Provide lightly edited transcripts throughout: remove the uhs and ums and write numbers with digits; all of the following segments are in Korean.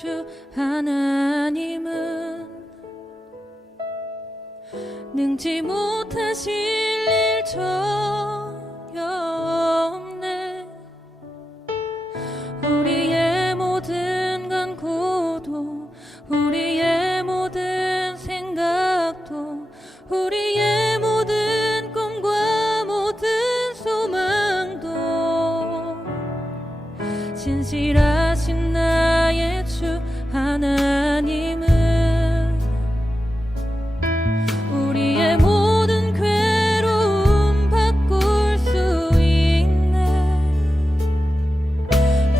주 하나님은 능지 못하실 일 전혀 없네. 우리의 모든 간구도 우리의 모든 생각도 우리의 모든 꿈과 모든 소망도 진실하신 나의 주 하나님은 우리의 모든 괴로움 바꿀 수 있네.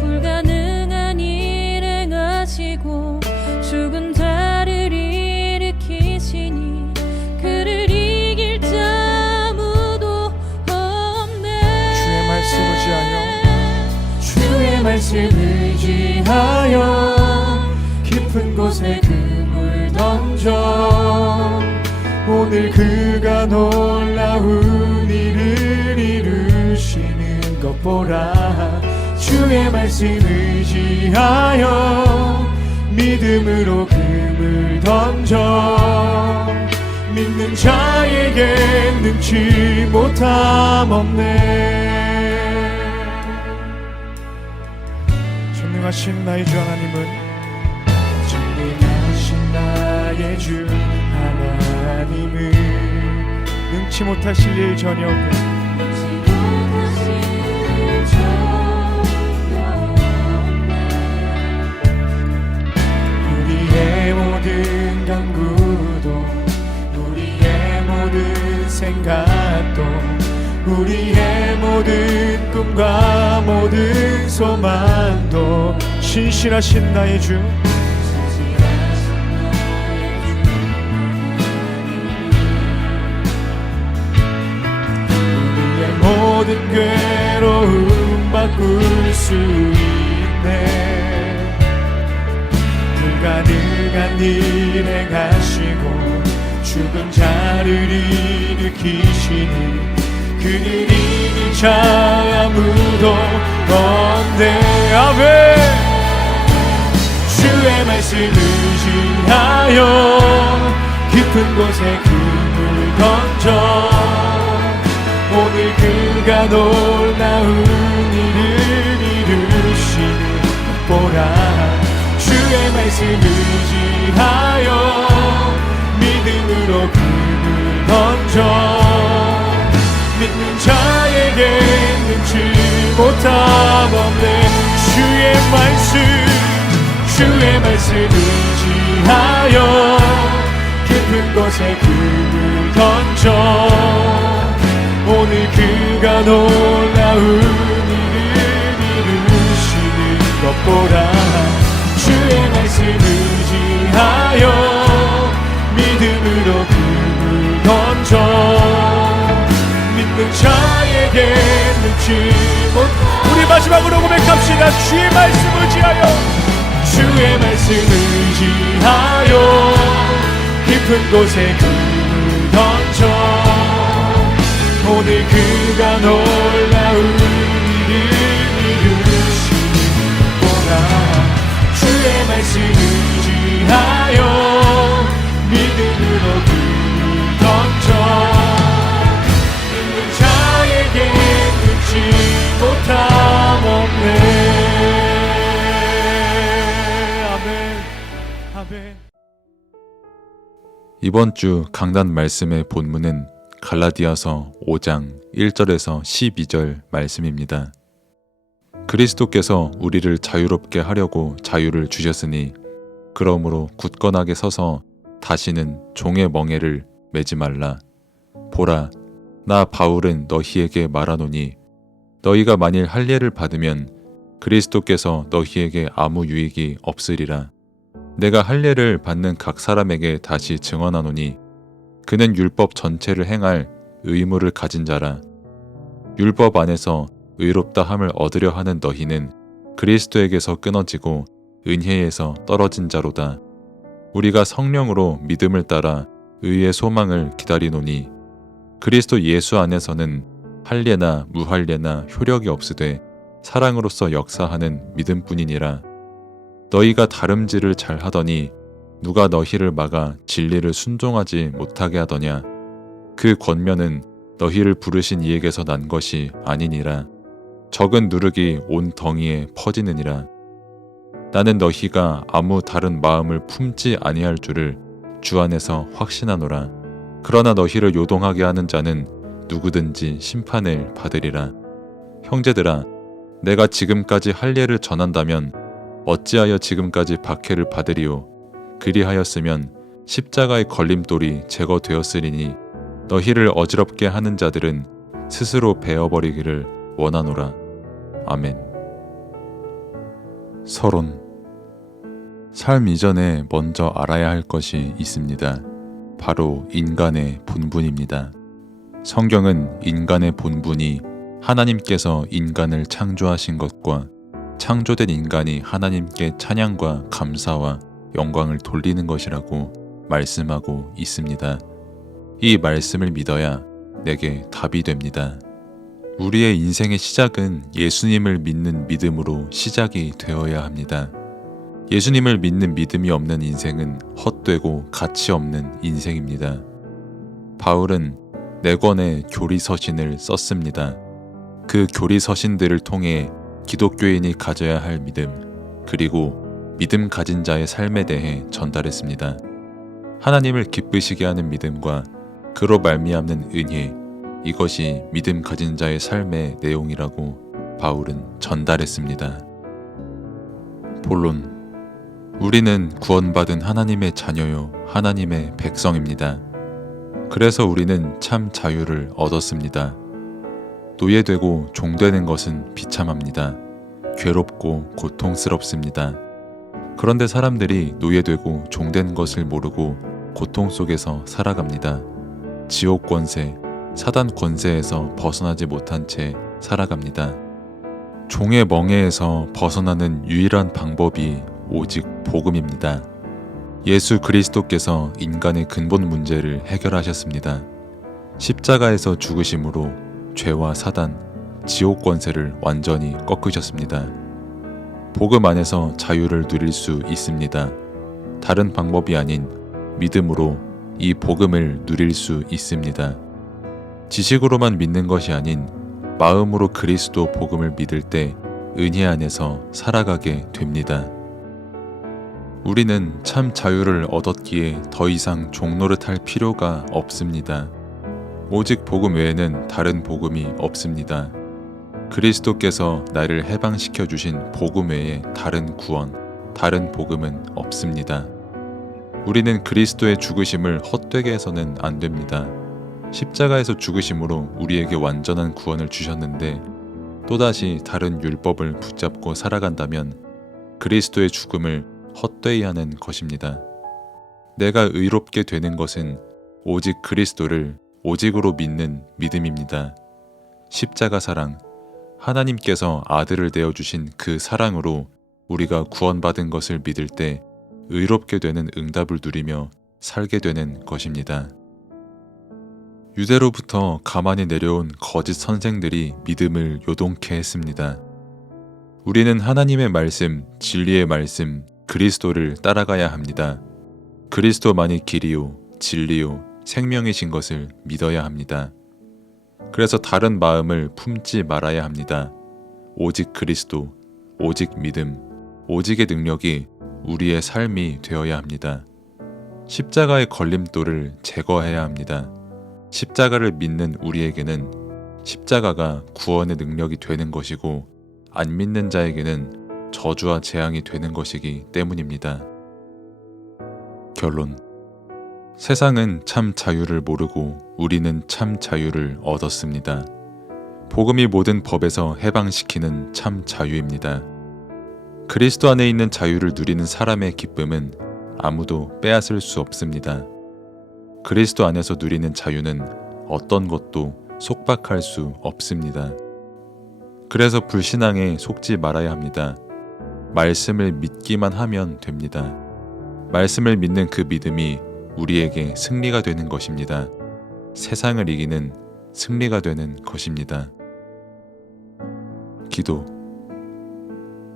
불가능한 일 행하시고 죽은 자를 일으키시니 그를 이길 자 아무도 없네. 주의 말씀 의지하여 주의 말씀 의지하여 깊은 곳에 금을 던져 오늘 그가 놀라운 일을 이루시는 것 보라. 주의 말씀 의지하여 믿음으로 금을 던져 믿는 자에게 능치 못함 없네. 전능하신 나의 주 하나님은 전능하신 나의 주 하나님은 능치 못하실 일 전혀 없네. 우리의 모든 간구도 우리의 모든 생각도 우리의 모든 꿈과 모든 소망도 신실하신 나의 주 우리의 모든 괴로움 바꿀 수 있네. 불가능한 일 행하시고 죽은 자를 일으키시니 그를 이길 자 아무도 없네. 아멘. 주의 말씀 의지하여 깊은 곳에 금을 던져 오늘 그가 놀라운 일을 이루시는 보라. 주의 말씀 의지하여 믿음으로 금을 던져 믿는 자에게 능치 못함 없네. 주의 말씀 의지하여 깊은 곳에 금을 던져 오늘 그가 놀라운 일을 이루시는 것 보라. 주의 말씀 의지하여 믿음으로 금을 던져 믿는 자에게 능치 못. 우리 마지막으로 고백합시다. 주의 말씀 의지하여 주의 말씀 의지하여 깊은 곳에 금을 던져 오늘 그가 놀라운 일을 이루시는 보라. 주의 말씀 의지하여 믿음으로 금을 던져 믿는 자에게 능치 못함 없네. 아멘. 아멘. 이번 주 강단 말씀의 본문은 갈라디아서 5장 1절에서 12절 말씀입니다. 그리스도께서 우리를 자유롭게 하려고 자유를 주셨으니 그러므로 굳건하게 서서 다시는 종의 멍에를 매지 말라. 보라, 나 바울은 너희에게 말하노니 너희가 만일 할례를 받으면 그리스도께서 너희에게 아무 유익이 없으리라. 내가 할례를 받는 각 사람에게 다시 증언하노니 그는 율법 전체를 행할 의무를 가진 자라. 율법 안에서 의롭다 함을 얻으려 하는 너희는 그리스도에게서 끊어지고 은혜에서 떨어진 자로다. 우리가 성령으로 믿음을 따라 의의 소망을 기다리노니 그리스도 예수 안에서는 할례나 무할례나 효력이 없으되 사랑으로서 역사하는 믿음뿐이니라. 너희가 다름질을 잘 하더니 누가 너희를 막아 진리를 순종하지 못하게 하더냐. 그 권면은 너희를 부르신 이에게서 난 것이 아니니라. 적은 누룩이 온 덩이에 퍼지느니라. 나는 너희가 아무 다른 마음을 품지 아니할 줄을 주 안에서 확신하노라. 그러나 너희를 요동하게 하는 자는 누구든지 심판을 받으리라. 형제들아, 내가 지금까지 할례를 전한다면 어찌하여 지금까지 박해를 받으리요. 그리하였으면 십자가의 걸림돌이 제거되었으리니 너희를 어지럽게 하는 자들은 스스로 베어버리기를 원하노라. 아멘. 서론. 삶 이전에 먼저 알아야 할 것이 있습니다. 바로 인간의 본분입니다. 성경은 인간의 본분이 하나님께서 인간을 창조하신 것과 창조된 인간이 하나님께 찬양과 감사와 영광을 돌리는 것이라고 말씀하고 있습니다. 이 말씀을 믿어야 내게 답이 됩니다. 우리의 인생의 시작은 예수님을 믿는 믿음으로 시작이 되어야 합니다. 예수님을 믿는 믿음이 없는 인생은 헛되고 가치 없는 인생입니다. 바울은 4권의 교리서신을 썼습니다. 그 교리서신들을 통해 기독교인이 가져야 할 믿음, 그리고 믿음 가진 자의 삶에 대해 전달했습니다. 하나님을 기쁘시게 하는 믿음과 그로 말미암는 은혜, 이것이 믿음 가진 자의 삶의 내용이라고 바울은 전달했습니다. 본론. 우리는 구원받은 하나님의 자녀요, 하나님의 백성입니다. 그래서 우리는 참 자유를 얻었습니다. 노예되고 종되는 것은 비참합니다. 괴롭고 고통스럽습니다. 그런데 사람들이 노예되고 종된 것을 모르고 고통 속에서 살아갑니다. 지옥 권세, 사단 권세에서 벗어나지 못한 채 살아갑니다. 종의 멍에에서 벗어나는 유일한 방법이 오직 복음입니다. 예수 그리스도께서 인간의 근본 문제를 해결하셨습니다. 십자가에서 죽으심으로 죄와 사단, 지옥 권세를 완전히 꺾으셨습니다. 복음 안에서 자유를 누릴 수 있습니다. 다른 방법이 아닌 믿음으로 이 복음을 누릴 수 있습니다. 지식으로만 믿는 것이 아닌 마음으로 그리스도 복음을 믿을 때 은혜 안에서 살아가게 됩니다. 우리는 참 자유를 얻었기에 더 이상 종노릇할 필요가 없습니다. 오직 복음 외에는 다른 복음이 없습니다. 그리스도께서 나를 해방시켜 주신 복음 외에 다른 구원, 다른 복음은 없습니다. 우리는 그리스도의 죽으심을 헛되게 해서는 안 됩니다. 십자가에서 죽으심으로 우리에게 완전한 구원을 주셨는데 또다시 다른 율법을 붙잡고 살아간다면 그리스도의 죽음을 헛되이 하는 것입니다. 내가 의롭게 되는 것은 오직 그리스도를 오직으로 믿는 믿음입니다. 십자가 사랑, 하나님께서 아들을 내어주신 그 사랑으로 우리가 구원받은 것을 믿을 때 의롭게 되는 응답을 누리며 살게 되는 것입니다. 유대로부터 가만히 내려온 거짓 선생들이 믿음을 요동케 했습니다. 우리는 하나님의 말씀, 진리의 말씀, 그리스도를 따라가야 합니다. 그리스도만이 길이요, 진리요, 생명이신 것을 믿어야 합니다. 그래서 다른 마음을 품지 말아야 합니다. 오직 그리스도, 오직 믿음, 오직의 능력이 우리의 삶이 되어야 합니다. 십자가의 걸림돌을 제거해야 합니다. 십자가를 믿는 우리에게는 십자가가 구원의 능력이 되는 것이고 안 믿는 자에게는 저주와 재앙이 되는 것이기 때문입니다. 결론. 세상은 참 자유를 모르고 우리는 참 자유를 얻었습니다. 복음이 모든 법에서 해방시키는 참 자유입니다. 그리스도 안에 있는 자유를 누리는 사람의 기쁨은 아무도 빼앗을 수 없습니다. 그리스도 안에서 누리는 자유는 어떤 것도 속박할 수 없습니다. 그래서 불신앙에 속지 말아야 합니다. 말씀을 믿기만 하면 됩니다. 말씀을 믿는 그 믿음이 우리에게 승리가 되는 것입니다. 세상을 이기는 승리가 되는 것입니다. 기도.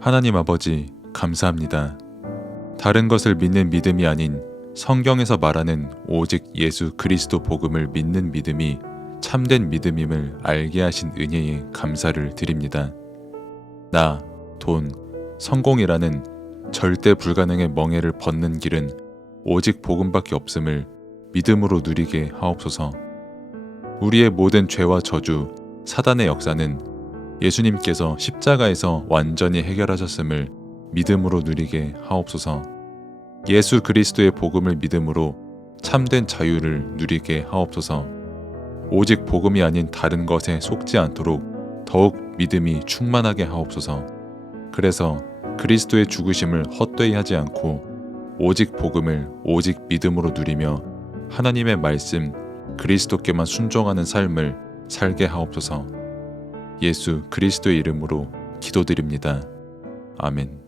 하나님 아버지, 감사합니다. 다른 것을 믿는 믿음이 아닌 성경에서 말하는 오직 예수 그리스도 복음을 믿는 믿음이 참된 믿음임을 알게 하신 은혜에 감사를 드립니다. 나, 돈, 성공이라는 절대 불가능의 멍에를 벗는 길은 오직 복음밖에 없음을 믿음으로 누리게 하옵소서. 우리의 모든 죄와 저주, 사단의 역사는 예수님께서 십자가에서 완전히 해결하셨음을 믿음으로 누리게 하옵소서. 예수 그리스도의 복음을 믿음으로 참된 자유를 누리게 하옵소서. 오직 복음이 아닌 다른 것에 속지 않도록 더욱 믿음이 충만하게 하옵소서. 그래서 그리스도의 죽으심을 헛되이 하지 않고 오직 복음을 오직 믿음으로 누리며 하나님의 말씀 그리스도께만 순종하는 삶을 살게 하옵소서. 예수 그리스도의 이름으로 기도드립니다. 아멘.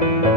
아멘.